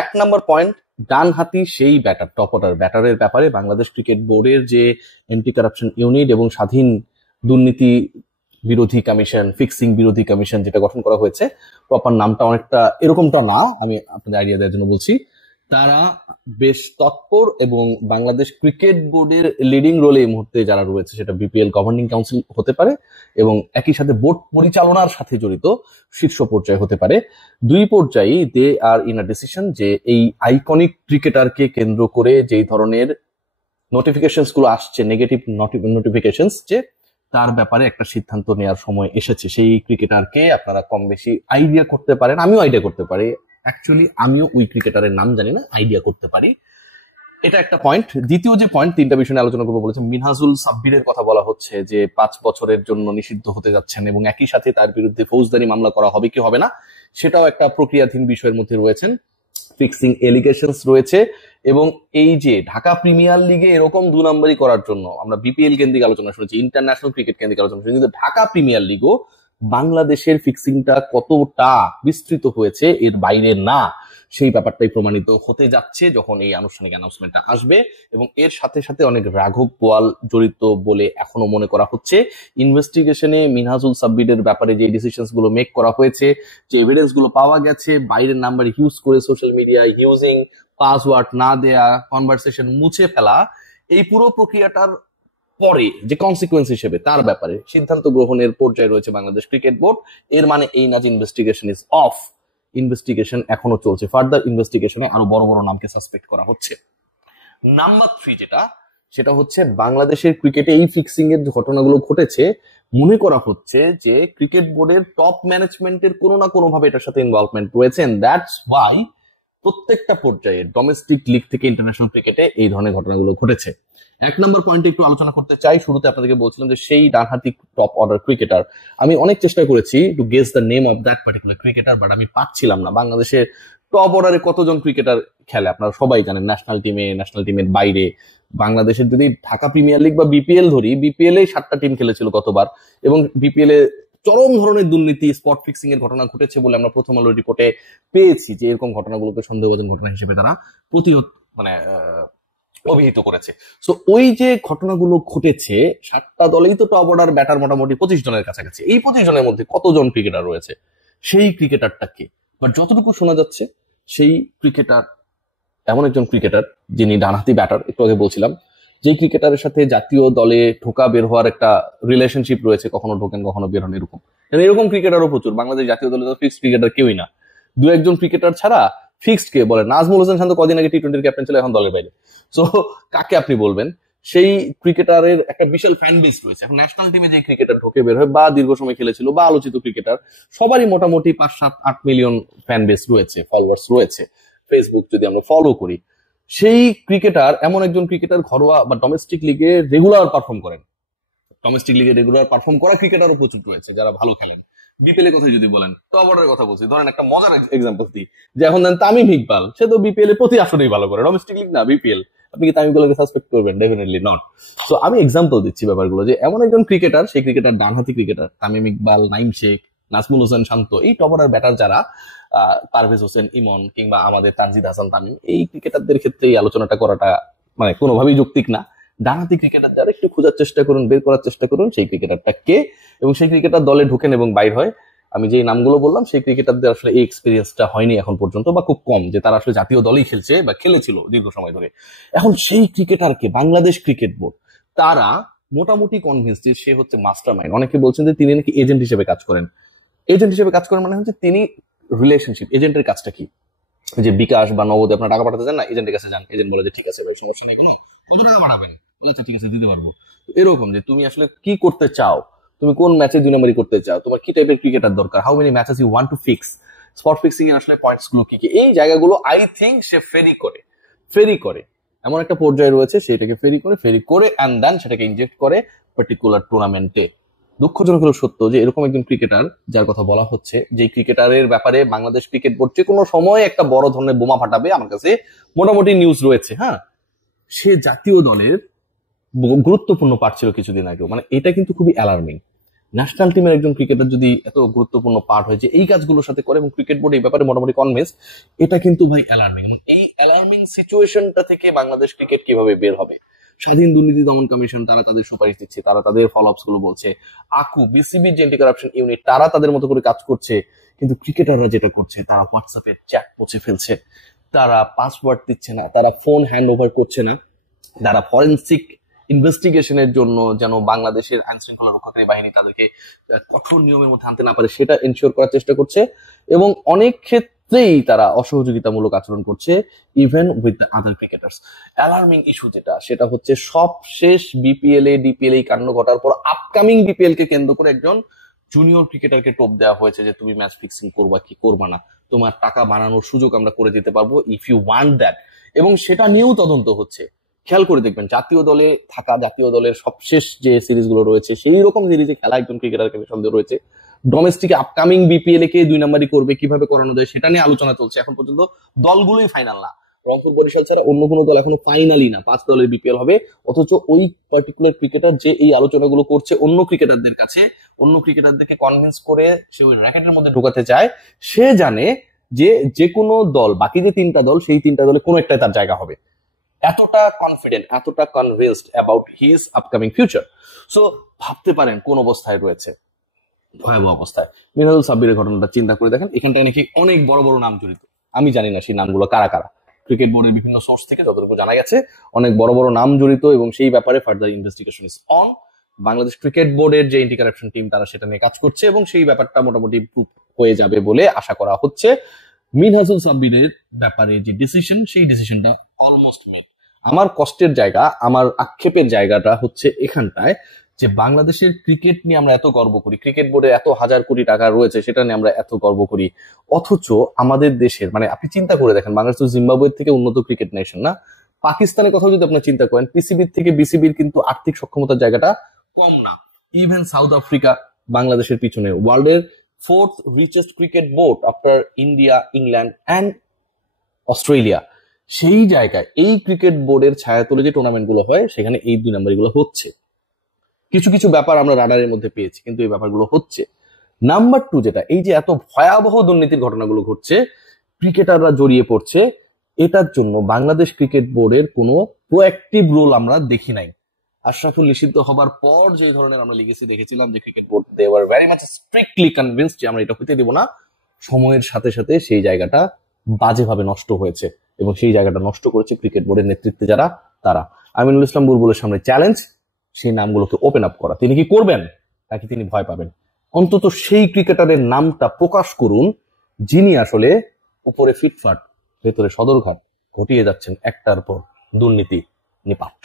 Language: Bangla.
এক নম্বর পয়েন্ট, ডানহাতি সেই ব্যাটার, টপ অর্ডার ব্যাটারের ব্যাপারে বাংলাদেশ ক্রিকেট বোর্ডের যে এন্টি কারাপশন ইউনিট এবং স্বাধীন দুর্নীতি বিরোধী কমিশন, ফিক্সিং বিরোধী কমিশন যেটা গঠন করা হয়েছে, প্রপার নামটা অনেকটা এরকমটা না, আমি আপনাদের আইডিয়া দেওয়ার জন্য বলছি, তারা বেশ তৎপর এবং বাংলাদেশ ক্রিকেট বোর্ডের লিডিং রোলে এই মুহূর্তে যারা রয়েছে, সেটা বিপিএল গভর্নিং কাউন্সিল হতে পারে এবং একই সাথে বোর্ড পরিচালনার সাথে জড়িত শীর্ষ পর্যায়ে হতে পারে, দুই পর্যায়ে দে আর ইন আ ডিসিশন যে এই আইকনিক ক্রিকেটারকে কেন্দ্র করে যেই ধরনের নোটিফিকেশনস গুলো আসছে, নেগেটিভ নোটিফিকেশনস, যে তার ব্যাপারে একটা সিদ্ধান্ত নেওয়ার সময় এসেছে। সেই ক্রিকেটারকে আপনারা কম বেশি আইডিয়া করতে পারেন, আমিও আইডিয়া করতে পারি, অ্যাকচুয়ালি আমিও ওই ক্রিকেটারের নাম জানি না, আইডিয়া করতে পারি। এটা একটা পয়েন্ট। দ্বিতীয় যে পয়েন্ট, তিনটা বিষয় নিয়ে আলোচনা করবো বলেছে, মিনহাজুল সাব্বিরের কথা বলা হচ্ছে যে 5 বছরের জন্য নিষিদ্ধ হতে যাচ্ছেন এবং একই সাথে তার বিরুদ্ধে ফৌজদারি মামলা করা হবে কি হবে না সেটাও একটা প্রক্রিয়াধীন বিষয়ের মধ্যে রয়েছেন। ফিক্সিং এলিগেশনস রয়েছে এবং এই যে ঢাকা প্রিমিয়ার লিগে এরকম 2 নম্বরই করার জন্য আমরা বিপিএল কেন্দ্রিক আলোচনা শুনেছি, ইন্টারন্যাশনাল ক্রিকেট কেন্দ্রিক আলোচনা শুনেছি, কিন্তু ঢাকা প্রিমিয়ার লিগও বাংলাদেশের ফিক্সিংটা কতটা বিস্তৃত হয়েছে এর বাইরে না, সেই ব্যাপারটাই প্রমাণিত হতে যাচ্ছে যখন এই আনুষ্ঠানিক অ্যানাউন্সমেন্টটা আসবে। এবং এর সাথে সাথে অনেক রাঘব বোয়াল জড়িত বলে এখনো মনে করা হচ্ছে। ইনভেস্টিগেশনে মিনহাজুল সাব্বিরের ব্যাপারে যে ডিসিশনস গুলো মেক করা হয়েছে, যে এভিডেন্স গুলো পাওয়া গেছে, বাইরের নাম্বার ইউজ করে সোশ্যাল মিডিয়া ইউজিং, পাসওয়ার্ড না দেয়া, কনভারসেশন মুছে ফেলা, এই পুরো প্রক্রিয়াটার পরে যে কনসিকুয়েন্স হিসেবে তার ব্যাপারে সিদ্ধান্ত গ্রহণের পর্যায়ে রয়েছে বাংলাদেশ ক্রিকেট বোর্ড। এর মানে এই না যে ইনভেস্টিগেশন ইজ অফ, ইনভেস্টিগেশন এখনো চলছে, ফার্দার ইনভেস্টিগেশনে আরো বড় বড় নামকে সাসপেক্ট করা হচ্ছে। নাম্বার 3 যেটা, সেটা হচ্ছে বাংলাদেশের ক্রিকেটে এই ফিক্সিং এর ঘটনাগুলো ঘটেছে, মনে করা হচ্ছে যে ক্রিকেট বোর্ডের টপ ম্যানেজমেন্টের কোনো না কোনো ভাবে এটার সাথে ইনভলভমেন্ট রয়েছে। দ্যাটস ওয়াই প্রত্যেকটা পর্যায়ে ডোমেস্টিক লিগ থেকে ইন্টারন্যাশনাল ক্রিকেটে এই ধরনের ঘটনাগুলো ঘটেছে। এক নম্বর পয়েন্টে একটু আলোচনা করতে চাই। শুরুতে আপনাদেরকে বলছিলাম যে সেই ডানহাতি টপ অর্ডার ক্রিকেটার, আমি অনেক চেষ্টা করেছি two guess the name of that particular cricketer, but আমি পাচ্ছিলাম না। বাংলাদেশের টপ অর্ডারে কতজন ক্রিকেটার খেলে আপনারা সবাই জানেন, ন্যাশনাল টিমে, ন্যাশনাল টিমের বাইরে। বাংলাদেশের যদি ঢাকা প্রিমিয়ার লিগ বা বিপিএল ধরি, বিপিএল এ 7টা টিম খেলেছিল গতবার এবং বিপিএল এ চরম ধরনের দুর্নীতি, স্পট ফিক্সিং এর ঘটনা ঘটেছে বলে আমরা প্রথম আলো রিপোর্টে পেয়েছি যে এরকম ঘটনাগুলোকে সন্দেহভাজন ঘটনা হিসেবে তারা প্রতিহত অভিহিত করেছে। সো ওই যে ঘটনাগুলো ঘটেছে, 7টা দলেই তো টপ অর্ডার ব্যাটার মোটামুটি 25 জনের কাছাকাছি। এই 25 জনের মধ্যে কতজন ক্রিকেটার রয়েছে, সেই ক্রিকেটারটা কে? বাট যতটুকু শোনা যাচ্ছে সেই ক্রিকেটার এমন একজন ক্রিকেটার যিনি ডানহাতি ব্যাটার, একটু আগে বলছিলাম, যে ক্রিকেটারের সাথে জাতীয় দলে ঢোকা বের হওয়ার একটা রিলেশনশিপ রয়েছে, কখনো ঢোকেন কখনো বের হন, এরকম ক্রিকেটারও প্রচুর। বাংলাদেশ জাতীয় দলে তো ফিক্সড ক্রিকেটার কেউই না, 2-1 ক্রিকেটার ছাড়া ফিক্সড কে বলে? নাজমুল হোসেন শান্ত কদিন আগে টি-20 ক্যাপ্টেন ছিল, এখন দলের বাইরে। সো কাকে আপনি বলবেন? সেই ক্রিকেটারের একটা বিশাল ফ্যান বেস রয়েছে। এখন ন্যাশনাল টিমে যে ক্রিকেটার ঢোকে বের হয় বা দীর্ঘ সময় খেলেছিল বা আলোচিত ক্রিকেটার, সবারই মোটামুটি 5-7-8 মিলিয়ন ফ্যান বেস রয়েছে, ফলোয়ার্স রয়েছে। ফেসবুক যদি আমরা ফলো করি, সেই ক্রিকেটার এমন একজন ক্রিকেটার ঘরোয়া বা ডোমেস্টিক লিগে রেগুলার পারফর্ম করেন। ডোমেস্টিক লিগে রেগুলার পারফর্ম করা ক্রিকেটারও প্রচুর রয়েছে যারা ভালো খেলেন। বিপিএল এর কথা যদি বলেন, টপ অর্ডারের কথা বলছি, ধরেন একটা মজার এক্সাম্পল দিই, যে এখন দেন তামিম ইকবাল, সে তো বিপিএল এ প্রতি আসরেই ভালো করে, ডোমেস্টিক লিগ না বিপিএল, আপনি কি তামিম ইকবালকে সাসপেক্ট করবেন? Definitely not. সো আমি এক্সাম্পল দিচ্ছি ব্যাপারগুলো, যে এমন একজন ক্রিকেটার, সেই ক্রিকেটার ডানহাতি ক্রিকেটার, তামিম ইকবাল, নাইম শেখ, নাজমুল হোসেন শান্ত, এই টপ অর্ডার ব্যাটার যারা, পারভেজ হোসেন ইমন কিংবা আমাদের তানজিদ হাসান তামিম, এই ক্রিকেটারদের ক্ষেত্রে এই আলোচনাটা করাটা কোনোভাবেই যৌক্তিক না। ডানহাতি ক্রিকেটার যারা, একটু খোঁজার চেষ্টা করুন, বের করার চেষ্টা করুন সেই ক্রিকেটারটা কে এবং সেই ক্রিকেটার দলে ঢোকেন এবং বাইর হয়। আমি যে নামগুলো বললাম সেই ক্রিকেটারদের আসলে এই এক্সপিরিয়েন্সটা হয়নি এখন পর্যন্ত, বা খুব কম, যে তারা আসলে জাতীয় দলেই খেলছে বা খেলেছিল দীর্ঘ সময় ধরে। এখন সেই ক্রিকেটারকে বাংলাদেশ ক্রিকেট বোর্ড তারা মোটামুটি কনভিন্স যে সে হচ্ছে মাস্টার মাইন্ড। অনেকে বলছেন যে তিনি নাকি এজেন্ট হিসেবে কাজ করেন। এজেন্ট হিসেবে কাজ করেন মানে হচ্ছে তিনি রিলেশনশিপ, এজেন্টের কাজটা কি? যে বিকাশ বা নগদে আপনার টাকা পাঠাতে চান না, এজেন্টের কাছে যান, এজেন্ট বলে যে ঠিক আছে ভাই, সমস্যা নেই, কোনো কত টাকা পাঠাবেন, আচ্ছা ঠিক আছে দিতে পারবো। এরকম যে তুমি আসলে কি করতে চাও, তুমি কোন ম্যাচে 2 নম্বরই করতে চাও, তোমার কি টাইপের ক্রিকেটার দরকার, how many matches you want to fix, spot fixing এর আসলে পয়েন্টস গুলো কি কি, এই জায়গাগুলো আই থিঙ্ক সে ফেরি করে এমন একটা পর্যায়ে রয়েছে, সেটাকে ফেরি করে এন্ড দেন সেটাকে ইনজেক্ট করে পার্টিকুলার টুর্নামেন্টে। দুঃখজনক হলো সত্য যে এরকম একজন ক্রিকেটার যার কথা বলা হচ্ছে, যে ক্রিকেটারের ব্যাপারে বাংলাদেশ ক্রিকেট বোর্ড যে কোনো সময় একটা বড় ধরনের বোমা ফাটাবে, আমার কাছে মোটামুটি নিউজ রয়েছে। হ্যাঁ, সে জাতীয় দলের গুরুত্বপূর্ণ পার্ট ছিল কিছুদিন আগেও। এটা কিন্তু খুবই অ্যালার্মিং। ন্যাশনাল টিমের একজন ক্রিকেটার যদি এত গুরুত্বপূর্ণ পার্ট হয় যে এই কাজগুলোর সাথে করে এবং ক্রিকেট বোর্ড এই ব্যাপারে মোটামুটি কনভিন্স, এটা কিন্তু ভাই অ্যালার্মিং। এবং এই অ্যালার্মিং সিচুয়েশনটা থেকে বাংলাদেশ ক্রিকেট কিভাবে বের হবে? স্বাধীন দুর্নীতি দমন কমিশন তারা তাদের সুপারিশ দিচ্ছে, তারা তাদের ফলো আপস গুলো বলছে, আকু বিসিবি যে এন্টি কারাপশন ইউনিট তারা তাদের মতো করে কাজ করছে, কিন্তু ক্রিকেটাররা যেটা করছে তারা হোয়াটসঅ্যাপে চ্যাট মুছে ফেলছে, তারা পাসওয়ার্ড দিচ্ছে না, তারা ফোন হ্যান্ড ওভার করছে না, তারা ফরেনসিক ইনভেস্টিগেশনের জন্য যেন বাংলাদেশের আইন শৃঙ্খলা রক্ষাকারী বাহিনী তাদেরকে কঠোর নিয়মের মধ্যে আনতে না পারে সেটা এনশিওর করার চেষ্টা করছে। এবং অনেক ক্ষেত্রেই তারা অসহযোগিতামূলক আচরণ করছে even with the other cricketers. Alarming issue সেটা হচ্ছে সব শেষ বিপিএল এ ডিপিএল এই কাণ্ড ঘটার পর আপকামিং বিপিএল কে কেন্দ্র করে একজন জুনিয়র ক্রিকেটারকে টোপ দেওয়া হয়েছে যে তুমি ম্যাচ ফিক্সিং করবা কি করবা না, তোমার টাকা বানানোর সুযোগ আমরা করে দিতে পারবো ইফ ইউ ওয়ান্ট দ্যাট। এবং সেটা নিয়েও তদন্ত হচ্ছে। খেয়াল করে দেখবেন জাতীয় দলে থাকা, জাতীয় দলের সবশেষ যে সিরিজ গুলো রয়েছে সেই রকম সিরিজে খেলা একজন ক্রিকেটারকে সন্দেহ রয়েছে। ডোমেস্টিকে আপকামিং বিপিএল কে 2 নাম্বারই করবে, কিভাবে করানো যায় সেটা নিয়ে আলোচনা চলছে। এখন পর্যন্ত দলগুলোই ফাইনাল না, রংপুর বরিশাল ছাড়া অন্য কোনো দল এখনো ফাইনালই না। 5 দলের বিপিএল হবে, অথচ ওই পার্টিকুলার ক্রিকেটার যে এই আলোচনাগুলো করছে অন্য ক্রিকেটারদের কাছে, অন্য ক্রিকেটারদেরকে কনভিন্স করে সে ওই র্যাকেটের মধ্যে ঢোকাতে চায়। সে জানে যে কোনো দল, বাকি যে 3টা দল, সেই 3টা দলে কোনো একটাই তার জায়গা হবে। এতটা কনফিডেন্ট, এতটা convinced about his upcoming future. So ভাবতে পারেন কোন অবস্থায় রয়েছে, ভয়াবহ অবস্থায়। মিনহাজুল সাব্বিরের ঘটনাটা চিন্তা করে দেখেন, এখানটায় নাকি অনেক বড় বড় নাম জড়িত। আমি জানি না সেই নামগুলো কারা কারা, ক্রিকেট বোর্ডের বিভিন্ন সোর্স থেকে যতটুকু জানা গেছে অনেক বড় বড় নাম জড়িত এবং সেই ব্যাপারে further investigation is on. Bangladesh cricket বোর্ডের যে এন্টি কারাপশন টিম তারা সেটা নিয়ে কাজ করছে এবং সেই ব্যাপারটা মোটামুটি প্রুফ হয়ে যাবে বলে আশা করা হচ্ছে। মিনহাজুল সাব্বিরের ব্যাপারে যে ডিসিশন, সেই ডিসিশনটা অলমোস্ট মেড। আমার কষ্টের জায়গা, আমার আক্ষেপের জায়গাটা হচ্ছে এখানটায় যে বাংলাদেশের ক্রিকেট নিয়ে আমরা এত গর্ব করি, ক্রিকেট বোর্ডে এত হাজার কোটি টাকা রয়েছে সেটা নিয়ে আমরা এত গর্ব করি, অথচ আমাদের দেশের, মানে আপনি চিন্তা করে দেখেন, বাংলাদেশ তো জিম্বাবুয়ের থেকে উন্নত ক্রিকেট নেশন না। পাকিস্তানের কথা যদি আপনার চিন্তা করেন, পিসিবির থেকে বিসিবির কিন্তু আর্থিক সক্ষমতার জায়গাটা কম না। ইভেন সাউথ আফ্রিকা বাংলাদেশের পিছনে। ওয়ার্ল্ডের 4th richest cricket board after India, England and Australia. সেই জায়গায় এই ক্রিকেট বোর্ডের ছায়াতলে যে টুর্নামেন্ট গুলো হয় সেখানে এই 2 নাম্বার গুলো হচ্ছে। কিছু কিছু ব্যাপার আমরা রাডারের মধ্যে পেয়েছি, কিন্তু এই ব্যাপারগুলো হচ্ছে। নাম্বার 2 যেটা, এই যে এত ভয়াবহ দুর্নীতির ঘটনাগুলো ঘটছে, ক্রিকেটাররা জড়িয়ে পড়ছে, এটার জন্য বাংলাদেশ ক্রিকেট বোর্ডের কোনো প্রোঅ্যাক্টিভ রোল আমরা দেখি নাই। আশরাফুল নিষিদ্ধ হবার পর যে ধরনের আমরা লিগেসি দেখেছিলাম যে cricket board they were very much strictly convinced যে আমরা এটা হতে দিব না, সময়ের সাথে সাথে সেই জায়গাটা বাজেভাবে নষ্ট হয়েছে এবং সেই জায়গাটা নষ্ট করেছে ক্রিকেট বোর্ডের নেতৃত্বে যারা, তারা। আমিনুল ইসলাম বুলবুলের সামনে চ্যালেঞ্জ সেই নামগুলোকে ওপেন আপ করা। তিনি কি করবেন নাকি তিনি ভয় পাবেন? অন্তত সেই ক্রিকেটারের নামটা প্রকাশ করুন যিনি আসলে উপরে ফিটফাট ভেতরে সদরঘাট ঘটিয়ে যাচ্ছেন একটার পর দুর্নীতি নিপাট।